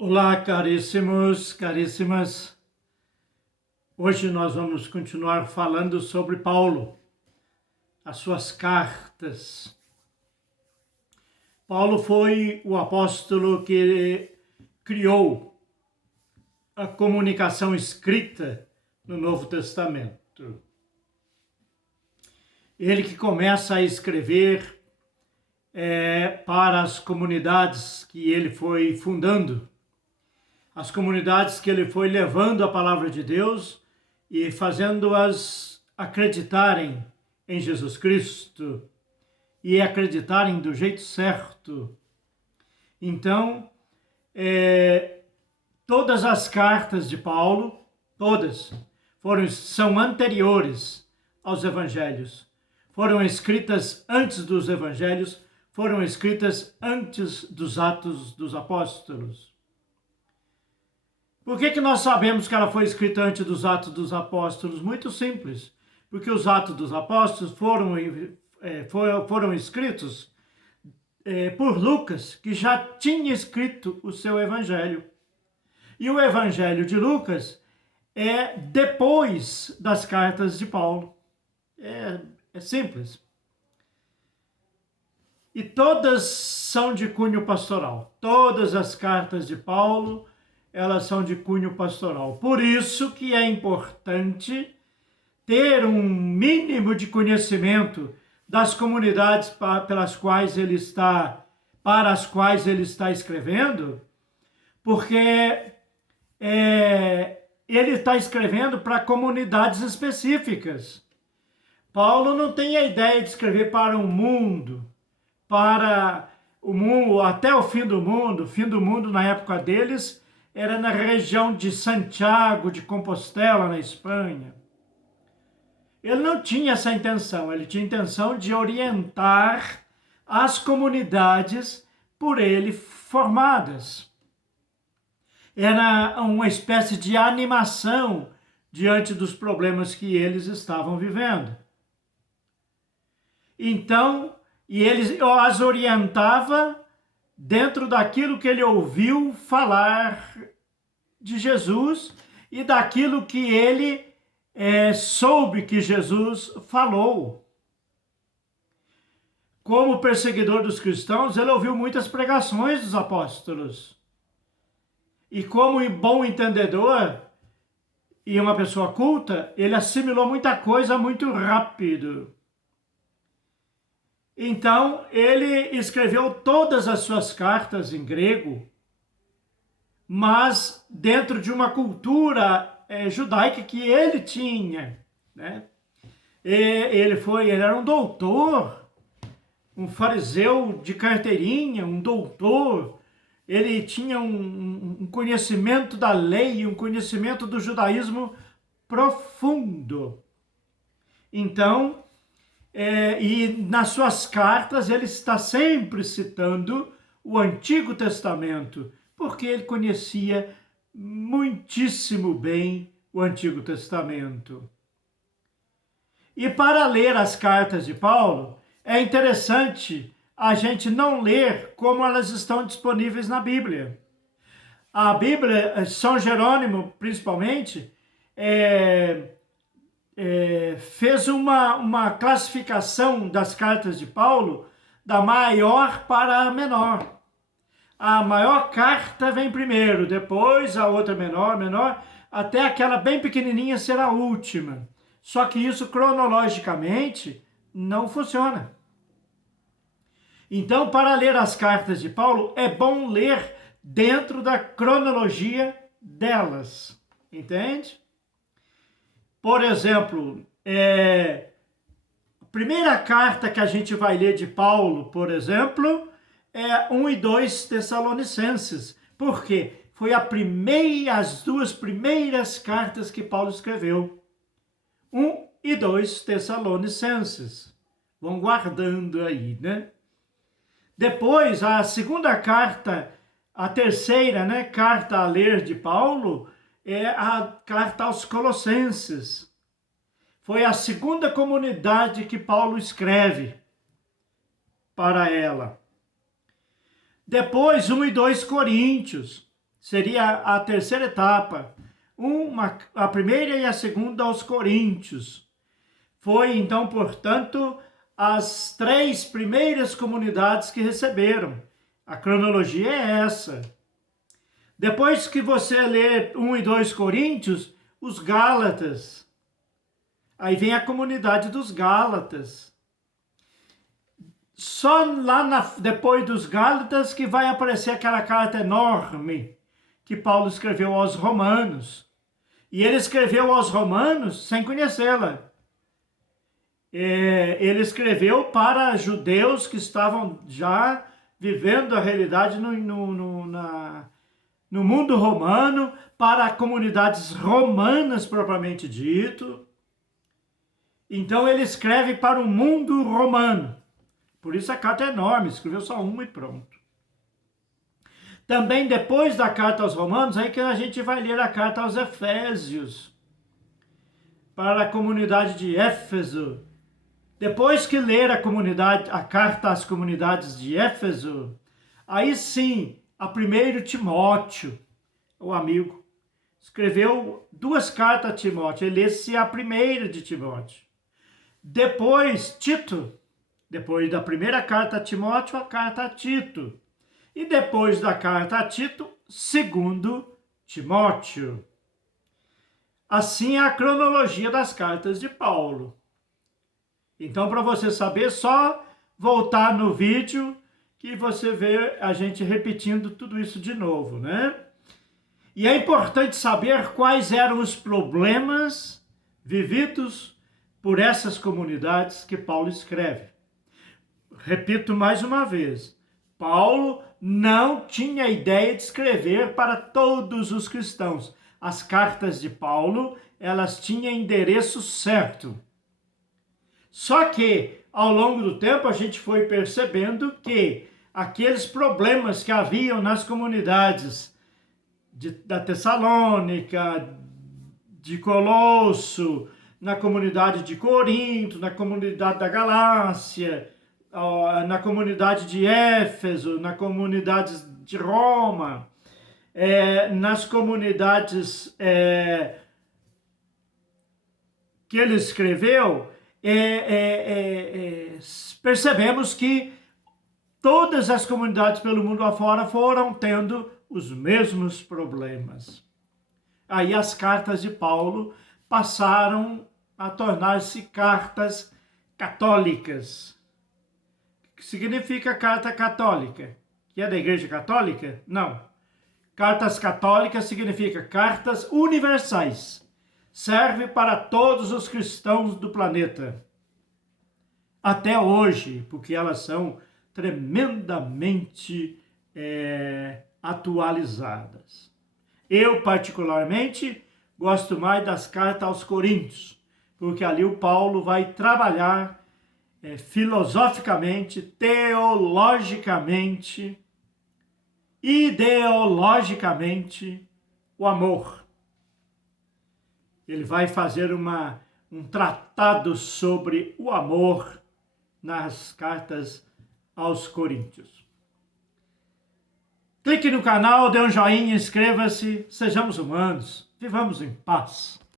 Olá, caríssimos, caríssimas. Hoje nós vamos continuar falando sobre Paulo, as suas cartas. Paulo foi o apóstolo que criou a comunicação escrita no Novo Testamento. Ele que começa a escrever para as comunidades que ele foi fundando, as comunidades que ele foi levando a palavra de Deus e fazendo-as acreditarem em Jesus Cristo e acreditarem do jeito certo. Então, todas as cartas de Paulo, todas, são anteriores aos evangelhos. Foram escritas antes dos evangelhos, foram escritas antes dos Atos dos Apóstolos. Por que nós sabemos que ela foi escrita antes dos Atos dos Apóstolos? Muito simples, porque os Atos dos Apóstolos foram escritos por Lucas, que já tinha escrito o seu evangelho. E o evangelho de Lucas é depois das cartas de Paulo. É simples. E todas são de cunho pastoral. Todas as cartas de Paulo, elas são de cunho pastoral. Por isso que é importante ter um mínimo de conhecimento das comunidades para as quais ele está escrevendo, porque ele está escrevendo para comunidades específicas. Paulo não tem a ideia de escrever para o mundo, até o fim do mundo na época deles, era na região de Santiago de Compostela, na Espanha. Ele não tinha essa intenção, ele tinha a intenção de orientar as comunidades por ele formadas. Era uma espécie de animação diante dos problemas que eles estavam vivendo. Então, ele as orientava dentro daquilo que ele ouviu falar de Jesus e daquilo que ele soube que Jesus falou. Como perseguidor dos cristãos, ele ouviu muitas pregações dos apóstolos. E como bom entendedor e uma pessoa culta, ele assimilou muita coisa muito rápido. Então, ele escreveu todas as suas cartas em grego, mas dentro de uma cultura judaica que ele tinha, né? Ele era um doutor, um fariseu de carteirinha, um doutor. Ele tinha um conhecimento da lei, um conhecimento do judaísmo profundo. Então, e nas suas cartas ele está sempre citando o Antigo Testamento, porque ele conhecia muitíssimo bem o Antigo Testamento. E para ler as cartas de Paulo, é interessante a gente não ler como elas estão disponíveis na Bíblia. A Bíblia, São Jerônimo, principalmente, fez uma classificação das cartas de Paulo da maior para a menor. A maior carta vem primeiro, depois a outra menor, até aquela bem pequenininha ser a última. Só que isso cronologicamente não funciona. Então, para ler as cartas de Paulo, é bom ler dentro da cronologia delas. Entende? Por exemplo, a primeira carta que a gente vai ler de Paulo, por exemplo, é 1 e 2 Tessalonicenses. Por quê? Foi as duas primeiras cartas que Paulo escreveu. 1 e 2 Tessalonicenses. Vão guardando aí, né? Depois, a segunda carta, a terceira, né, carta a ler de Paulo, é a carta aos Colossenses. Foi a segunda comunidade que Paulo escreve para ela. Depois, 1 e 2 Coríntios. seria a terceira etapa. A primeira e a segunda aos Coríntios. Foi, então, portanto, as 3 primeiras comunidades que receberam. A cronologia é essa. Depois que você lê 1 e 2 Coríntios, os Gálatas. Aí vem a comunidade dos Gálatas. Só lá depois dos Gálatas que vai aparecer aquela carta enorme que Paulo escreveu aos Romanos. E ele escreveu aos Romanos sem conhecê-la. Ele escreveu para judeus que estavam já vivendo a realidade no mundo romano, para comunidades romanas propriamente dito. Então ele escreve para o mundo romano. Por isso a carta é enorme, escreveu só uma e pronto. Também depois da carta aos Romanos, aí que a gente vai ler a carta aos Efésios, para a comunidade de Éfeso. Depois que ler a carta às comunidades de Éfeso, aí sim, a 1 Timóteo, o amigo, escreveu 2 cartas a Timóteo, ele lê-se a primeira de Timóteo. Depois, Tito, depois da primeira carta a Timóteo, a carta a Tito. E depois da carta a Tito, 2 Timóteo. Assim é a cronologia das cartas de Paulo. Então, para você saber, só voltar no vídeo que você vê a gente repetindo tudo isso de novo, né? E é importante saber quais eram os problemas vividos por essas comunidades que Paulo escreve. Repito mais uma vez, Paulo não tinha ideia de escrever para todos os cristãos. As cartas de Paulo, elas tinham endereço certo. Só que, ao longo do tempo, a gente foi percebendo que aqueles problemas que haviam nas comunidades da Tessalônica, de Colosso, na comunidade de Corinto, na comunidade da Galácia, na comunidade de Éfeso, na comunidade de Roma, nas comunidades que ele escreveu, percebemos que todas as comunidades pelo mundo afora foram tendo os mesmos problemas. Aí as cartas de Paulo passaram a tornar-se cartas católicas. O que significa carta católica? Que é da Igreja Católica? Não. Cartas católicas significa cartas universais. Serve para todos os cristãos do planeta. Até hoje, porque elas são tremendamente atualizadas. Eu, particularmente, gosto mais das cartas aos Coríntios, porque ali o Paulo vai trabalhar filosoficamente, teologicamente, ideologicamente, o amor. Ele vai fazer um tratado sobre o amor nas cartas aos Coríntios. Clique no canal, dê um joinha, inscreva-se, sejamos humanos, vivamos em paz.